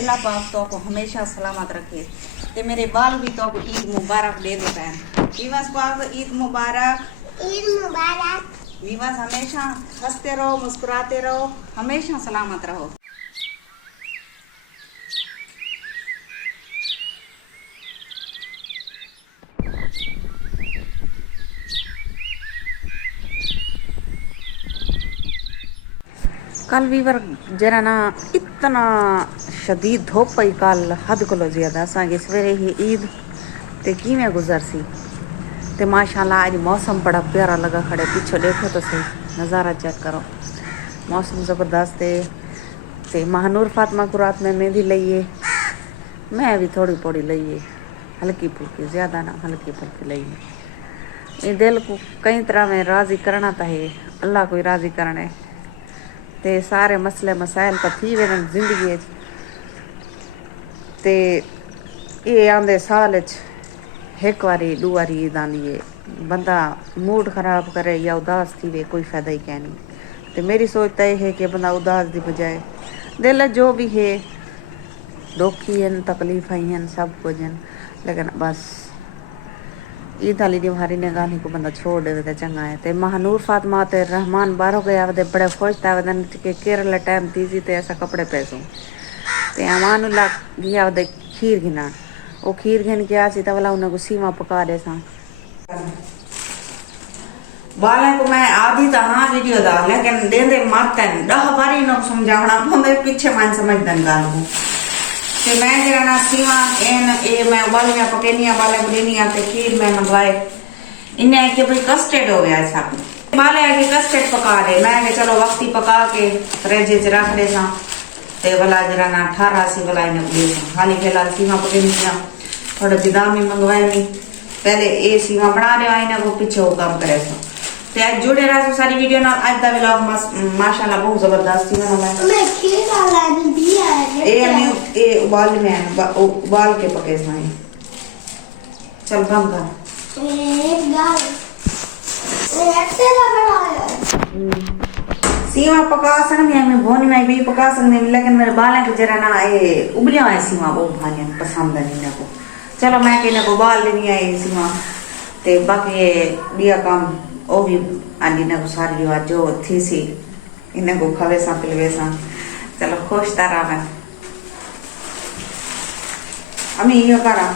अल्लाह पाक तो को हमेशा सलामत रखे। ते मेरे बाल भी तो को ईद मुबारक दे देता है। विवास पाक ईद मुबारक, ईद मुबारक। विवास हमेशा हंसते रहो, मुस्कुराते रहो, हमेशा सलामत रहो। कल वीवर जरा ना इतना शदीद धूप पई कल हद को ज्यादा असांखे सवेरे ही ईद ते किवें गुजरसी। ते माशाल्लाह आज मौसम बड़ा प्यारा लगा। खड़े पीछे देखो तो सही नज़ारा चेक करो, मौसम ज़बरदस्त है। ते महानूर फातिमा को रात में मेहंदी लईए, मैं भी थोड़ी थोड़ी लईए, हल्की फुल्की, ज़्यादा ना हल्की फुल्की लईए। ये दिल को कई तरह में राज़ी करना था है, अल्लाह को राज़ी करने ते सारे मसले मसाइल का थी वे जिंदगी ते ये आंदे साल एक बारी दो बारी ईद आनी है। बंदा मूड खराब करे या उदास थी वे कोई फायदा ही क्या नहीं। तो मेरी सोच तो यह है कि बंदा उदास की बजाय दिल जो भी है दुखी हैं तकलीफ आई हैं सब कुछ हैं, लेकिन बस ईद वाली दिवारी ने गाने को बंदा छोड़ दे तो चंगा है। ते महानूर फातिमा ते रहमान बारो गया वे बड़े खुश था वे के केरल टाइम तीजी ते ऐसा कपड़े पैसों ते अमानुल्ला गया वे खीर घिना। वो खीर घिन के आसी तो वाला उन्हें सीमा पका दे सा बाले को मैं आधी तो हाँ वीडियो डाल लेकिन दे दे मत है 10 बारी न समझावना पौंदे पीछे मन समझदन गाल को। ते मैं जरा ना सीमा एन ए मैं वाले में पकेनिया वाले बुनिया ते खीर में मंगवाए इन्हें के भाई कस्टर्ड हो गया सब वाले आके कस्टर्ड पका रहे। मैं के चलो वक्ती पका के फ्रिज च रख दे सा ते वाला जरा ना 18 सी वाला इन्हें दे सा खाली फिलहाल सीमा पकेनिया थोड़ा बादाम ही मंगवाए नहीं पहले ए सीमा बना रहे इन्हें को पीछे वो काम करे सा ते आज जुड़े रहो सारी वीडियो ना। आज दा व्लॉग माशाल्लाह बहुत जबरदस्त थी ना। मैं खीर वाला दिया है ए उबाल में उबाल के पके साए चल बंद कर एक गाल ऐसे लग रहा है। सीमा पका सकते हैं मैं भोनी में भी पका सकते हैं, लेकिन मेरे बालें के जरा ना ये उबलिया है सीमा वो भाने पसंद है इन्हें को। चलो मैं कहने को बाल लेनी है सीमा ते बाकी ये दिया काम ओ भी आंटी ने सारी जो थी सी इन्हें को खावे सा पिलवे सा। चलो खुश तारा मैं अमी ये करा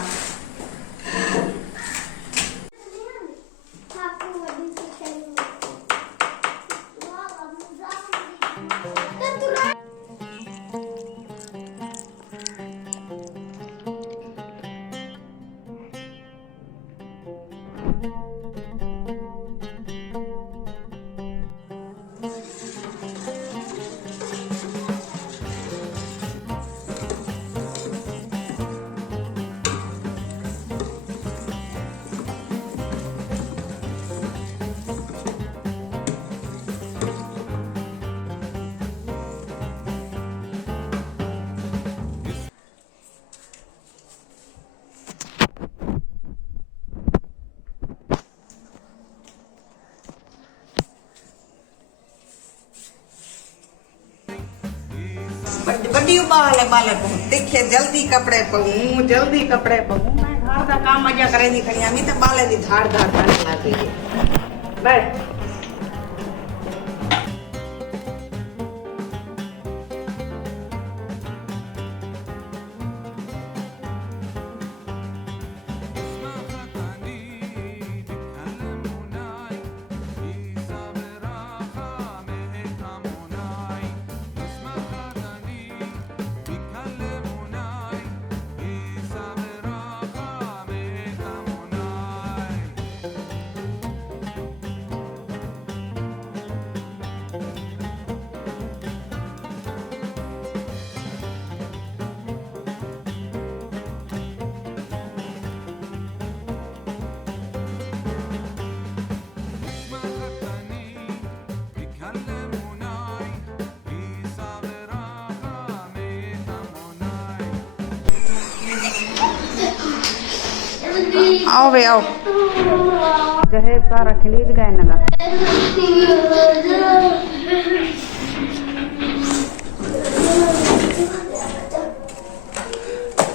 बड़ी बाले बाले बहुत देखे जल्दी कपड़े पहूं जल्दी कपड़े पहूं मैं घर का काम मजा करे नहीं खड़ी अमी तो बाले दी धाड़ धाड़ करने लग गई है बैठ। आओ वे आओ जहे सारा खिलीज गए ना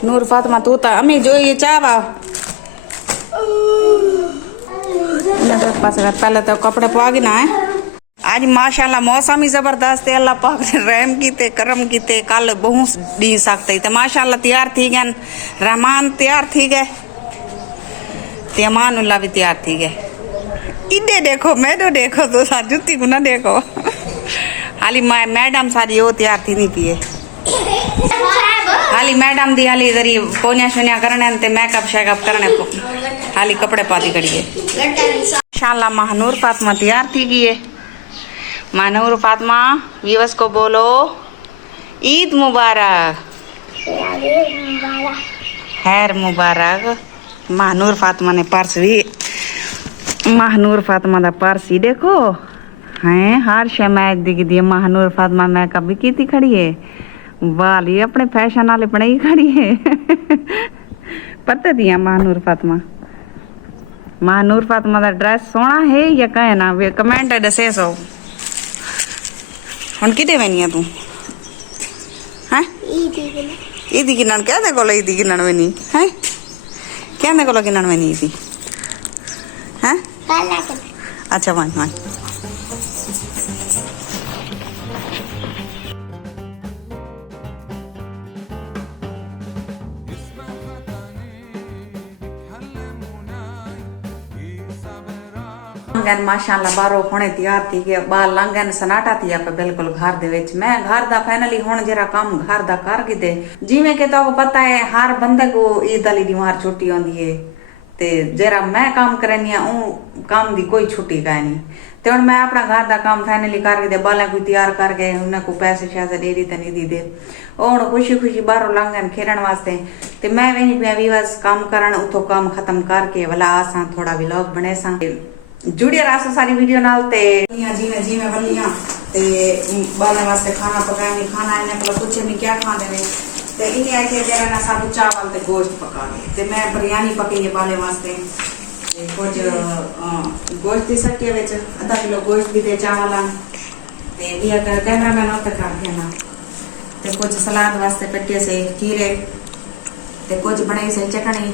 नूर फातिमा तू तो अम्मी जो ये चावा पहले तो कपड़े पवागी ना है। आज माशाल्लाह मौसम ही जबरदस्त है, अल्लाह पाक ने रहम कीते करम कीते। कल बहुत डी सकते तो माशाल्लाह तैयार थी गए, रहमान तैयार थी गए, तेमानुल्लाह भी तैयार थी गए। इधे देखो मैडो देखो तो सार जुत्ती को ना देखो हाली मैडम सारी वो तैयार थी नहीं पिए हाली मैडम दी हाली इधर पोनिया शोनिया करने ते मेकअप शेकअप करने हाली कपड़े पाती करिए। माशाल्लाह महानूर फातिमा तैयार थी गई है। महानूर फातिमा व्यूअर्स को बोलो ईद मुबारक, खैर मुबारक। महानूर फातिमा ने पर्स भी, महानूर फातिमा दा पर्स ही देखो हैं हर शे मैच दिख दी। महानूर फातिमा मेकअप भी की खड़ी है, वाल ही अपने फैशन वाले बने ही खड़ी है पता दिया महानूर फातिमा, महानूर फातिमा दा ड्रेस सोना है या कहे ना वे कमेंट दसे सो। हुन किदे वेनी है तू हैं ईदी गिनन क्या दे कोलो ईदी गिनन वेनी हैं क्या दे कोलो गिनन वेनी ईदी हैं अच्छा वन वन माशाल्लाह बारो होने तैयार थी गए, बाल लांगन सनाटा थी आप बिल्कुल घर दे विच। मैं घर दा फाइनली हुन जरा काम घर दा कर गिदे जिवें कि तो पता है हर बंदे को ईद वाली दीवार छुट्टी होंदी है ते जरा मैं काम करनी है ऊ काम दी कोई छुट्टी का नहीं। ते हुन मैं अपना घर दा काम फाइनली कर गिदे, बाला को तैयार करके उन्हें को पैसे शैसे दे दी ते नहीं दी दे और खुशी खुशी बारो लांगन खेलन वास्ते। ते मैं वही पे विवास काम करन उतो काम खत्म करके वाला आसा थोड़ा व्लॉग बने सा जुड़िया रहा सारी वीडियो नाल। ते जीवे जीवे बलियां ते बाले वास्ते खाना पकाने खाना इन्हें को पूछे नहीं क्या खाने ने ते इन्हें आके जरा ना साबु चावल ते गोश्त पका ले ते मैं बिरयानी पकी है बाले वास्ते ते कुछ गोश्त दी सट्टी विच आधा किलो गोश्त भी दे चावल ते भी अगर कैमरामैन होते कर देना ते कुछ सलाद वास्ते कट्टे से खीरे ते कुछ बनाई से चटनी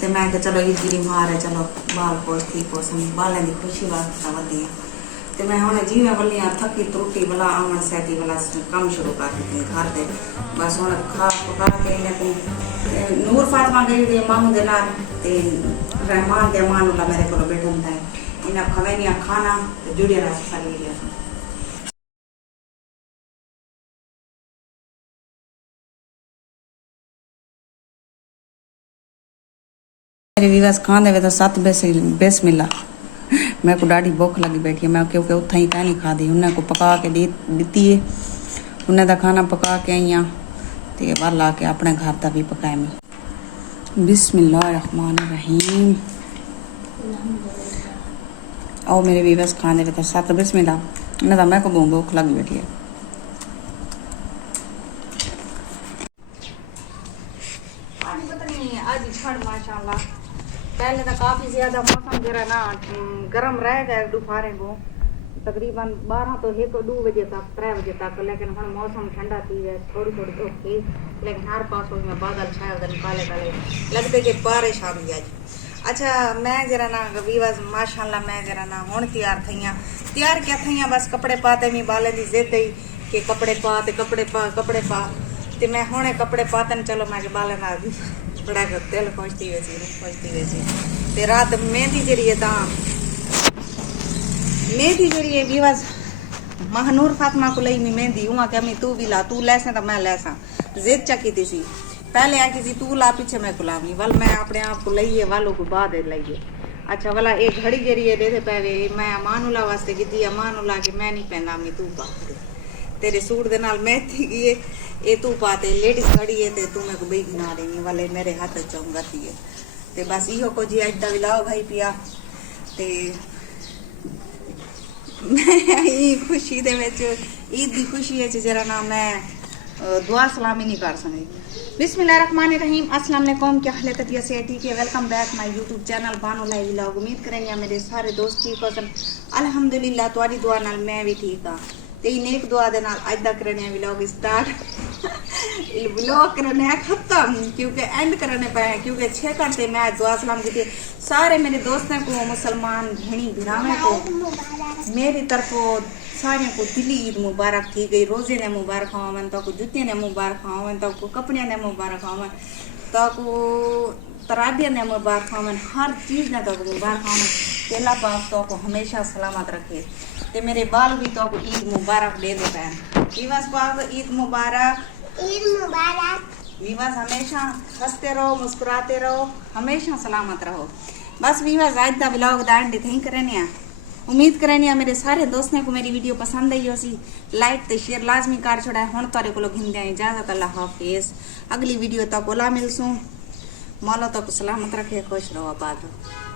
ते मैं के चलो ईद दी मार है चलो बाल पोस ठीक हो सम बाले दी खुशी वास्ते वधिया। ते मैं हुन जीवे बलियां थकी त्रुटी वाला आमन सहती वाला काम शुरू कर दी घर दे बस हुन खा पका के इन्हें को नूर फातिमा गई दे मामू दे नाल ते रहमान दे मानुल्लाह मेरे को बैठन था इन्हें खवेनिया खाना ते जुड़े रहा सारी वीडियो। मेरे विवास खान दे तो 7 बिस्मिल्लाह मैं को डाढ़ी भुख लगी बैठी है मैं क्योंकि उथा ही कहीं नहीं खा दी उन्हें को पका के दी है उन्हें दा खाना पका के आई हाँ ते बाहर ला के अपने घर का भी पकाया मैं। बिस्मिल्लाहिर्रहमानिर्रहीम और मेरे विवास खान दे तो 7 बिस्मिल्लाह उन्हें दा मैं को बहुत भुख लगी बैठी है। माशाल्लाह पहले तो काफी ज्यादा मौसम जरा ना गर्म रह गया दोपहर को तकरीबन 12 तो 1-2 बजे तक 3 बजे तक, लेकिन हम मौसम ठंडा थी है थोड़ी थोड़ी धूप थी लेकिन हर पास में बादल छाए उधर काले काले लगते कि बारिश आ गई आज। अच्छा मैं जरा ना विवास माशाल्लाह मैं जरा ना हुन तैयार क्या थी बस कपड़े पाते मी बाले दी जिद ही कि कपड़े पा ते मैं हुणे कपड़े पातन चलो मैं बाले ना बड़ा दिल पहुंचती वैसी ते रात मेहंदी जरी है विवास महानूर फातिमा को लई मेहंदी हुआ कि अम्मी तू भी ला तू लैसा तो मैं लैसा जिद चकी थी सी पहले आती थी तू ला पीछे मैं गुलामी वाल मैं अपने आप को लईए वालों को बाद लईए। अच्छा वाला एक घड़ी जरी है दे पैवे मैं अमानुल्लाह वास्ते की अमानुल्लाह कि मैं नहीं पहना अम्मी तू पा तेरे सूट दे नाल मैं थी गई ये तू पाते लेडीज खड़ी है ते तू मैं को बई बना देनी वाले मेरे हाथ चौंगती है ते बस इहो को जी अज दा विलाग भाई पिया ते मैं खुशी दे विच ईद दी खुशी है जरा ना मैं दुआ सलामी नहीं कर सकती। बिस्मिल्लाहिर्रहमानिर्रहीम अस्सलाम वालेकुम क्या हाल है से ठीक है welcome back my YouTube channel Bano live vlog. उम्मीद करेंगे मेरे सारे दोस्त ठीक हो अल्हम्दुलिल्लाह तुहाडी दुआ नाल मैं भी ठीक हाँ ते नेक दुआ दे नाल अज दा करने व्लॉग स्टार्ट ब्लॉग करने खत्म क्योंकि एंड करने पे क्योंकि 6 घंटे मैं दुआ सलाम की सारे मेरे दोस्तों को मुसलमान भैनी भिरावे को मेरी तरफों सारे को दिली ईद मुबारक थी गई रोजे ने मुबारक होवन तो को जुतियां ने मुबारक होवन तो को कपड़े ने मुबारक होवन तो को तराबिया ने मुबारक होवन हर चीज ने तो को मुबारक होवन तेला पाक तो को हमेशा सलामत रखे ते मेरे बाल भी तो को ईद मुबारक दे दे बहन विवास पाक ईद मुबारक विवास हमेशा हंसते रहो मुस्कुराते रहो हमेशा सलामत रहो बस विवास आज दा ब्लॉग दा एंड थैंक करने उम्मीद करने मेरे सारे दोस्तों को मेरी वीडियो पसंद आई हो सी लाइक ते शेयर लाजमी कर छोड़ा हुण तारे को घिंदे इजाजत अल्लाह हाफिज अगली वीडियो तक ओला मिलसूं मौला तक सलामत रखे खुश रहो आबाद रहो।